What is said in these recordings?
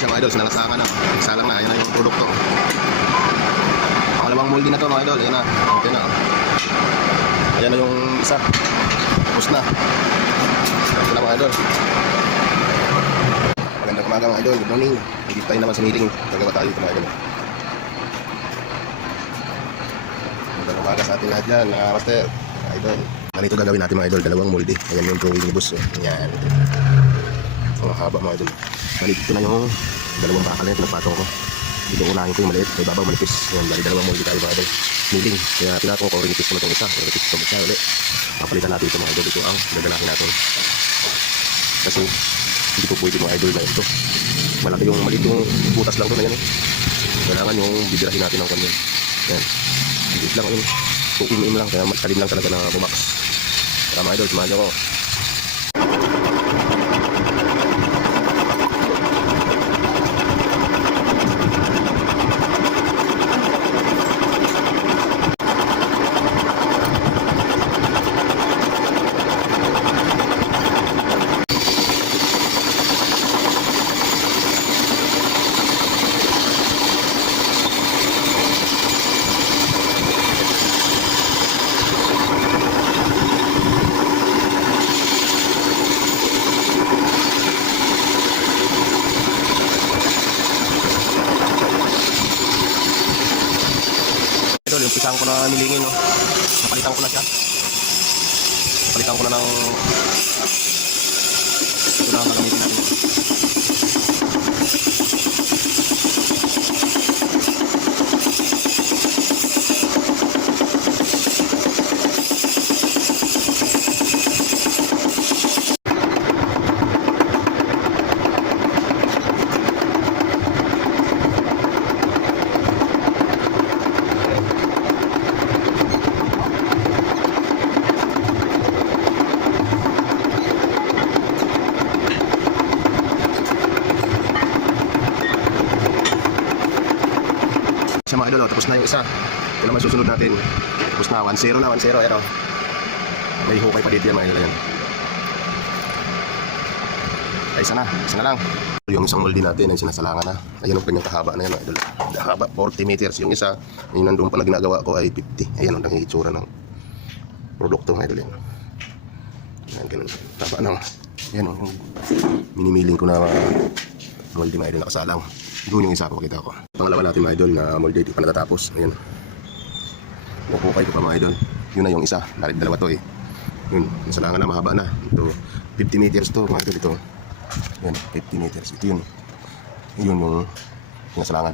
Kasi mga idol, sinalasakan na. Isa lang na, ayan na yung produkto. Pangalawang moldy na to mga idol, ayan na. Okay na. Ayan na yung isa. Tapos na. Ito na mga idol. Magandang umaga mga idol, good morning. Hindi tayo naman sa meeting. Gagawa tayo ito mga idol. Magandang umaga sa ating lahat dyan, master, idol. Ganito gagawin natin mga idol, dalawang moldy. Ayan yung drawing ni boss. Ayan. Ang haba mga idol. Dito na yung dalawang bakal na yung pinagpatong ko. Dito unahin ko yung maliit, may babaw manipis. Ayan, bali dalawang moldy tayo mga idol. Milling, kaya pinatong ko, rinipis ko na itong isa. Rinipis ko siya ulit. Papalitan natin ito mga idol, ito ang gagalahin natin. Kasi hindi po pwede mga idol na ito. Malaki yung maliit yung butas lang doon. Ayan eh. Kailangan yung bibirahin natin ng kanyan. Ayan. Hindi lang yun. Kung lang, kaya matalim lang talaga na bumaks. Kaya mga idol, samahan niyo ko. Idol, yung pisang ko na nilingin, no? Napalitan ko na siya. Napalitan ko na ng ito na gagamitin natin. Siya mga idol, tapos na yung isa. Ito naman susunod natin. Tapos na, 1-0 na, 1-0. Ayan o. May hukay pa dito yan mga idol. Ayan. Ay, isa na lang. Yung isang moldy natin ay sinasalangan na. Ayan ang kanyang kahaba na yan mga idol. Kahaba, 40 meters. Yung isa, yung nandun pa na ginagawa ko ay 50. Ayan ang itsura ng produkto mga idol. Ayan, ganun. Taba na. Ayan o. Minimiling ko na moldy mga idol nakasalang. Doon yung isa ko pakita ko. Pangalawa natin mga idol na moldy di pa natatapos. Ayan. Napukay ko pa mga idol. Yun na yung isa. Dalawa to eh. Yun. Nasalangan na mahaba na. Ito 50 meters to mga idol ito. Ayan. 50 meters. Ito yun. Yun yung nasalangan.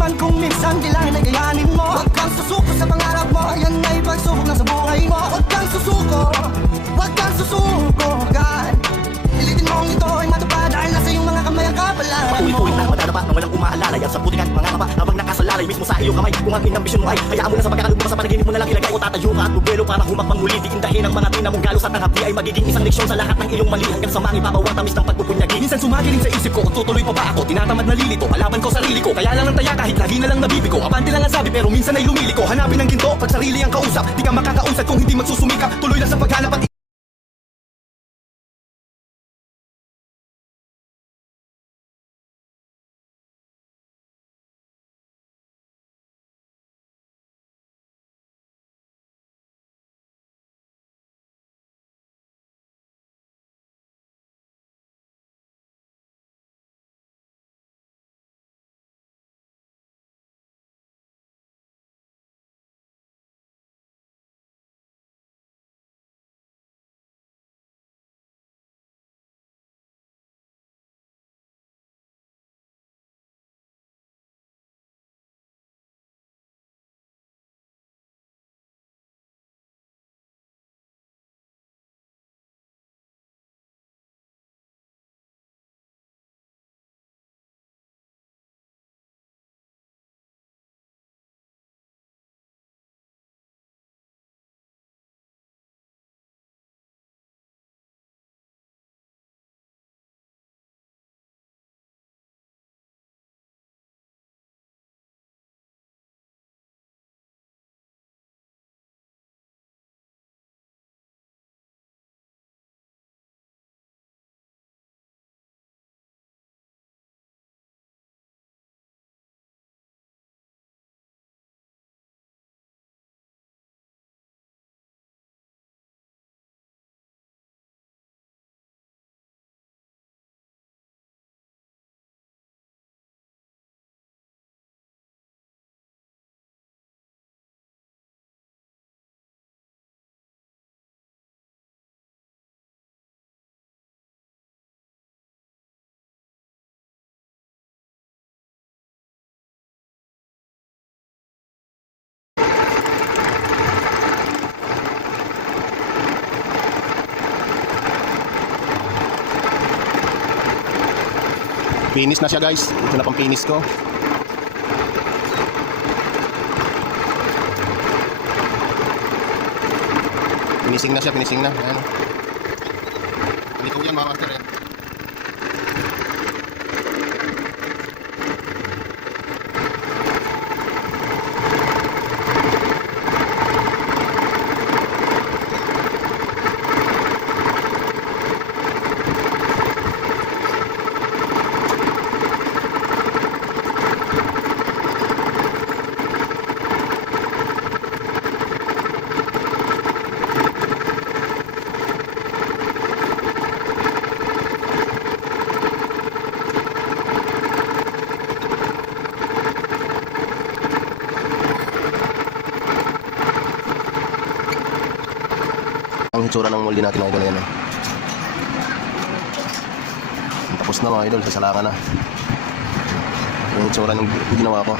man kung minsan kailangan ay kayanin mo. Huwag kang susuko sa pangarap mo, yan ay pagsubok na sa buhay mo. Huwag kang susuko, huwag kang susuko, God. Ilitin mo ito ay matupad dahil nasa iyong mga kamay ang kapalaran mo. Paulit-ulit na madadapa na walang umaalala yan sa putik at mga kapa habang nakasalalay mismo sa iyong kamay. Kung ang inambisyon mo ay hayaan mo na sa pagkakalugbo sa panaginip mo na lang ilagay o tatayo ka at bubelo para humakbang muli. Diindahin ang mga tinamong galos at ang hapdi ay magiging isang leksyon sa lahat ng iyong mali hanggang sa mangibabaw tamis ng pagpupunyagi. Minsan sumagiling sa isip ko kung tutuloy pa ba ako. Tinatamad na lilito, kalaban ko sarili ko. Kaya lang ang taya kahit lagi na lang nabibigo. Abante lang ang sabi pero minsan ay lumiliko. Hanapin ang ginto pag sarili ang kausap. Di ka makakausad kung hindi magsusumikap. Tuloy lang sa paghanap at Finish na siya guys. Ito na pang finish ko. Finishing na siya, finishing na. Ayan. Hindi ko yan mga master yan. Ang hitsura ng molde natin mga idol, ayan. Tapos na mga idol, sasalangan na. Yung hitsura ng ginawa ko.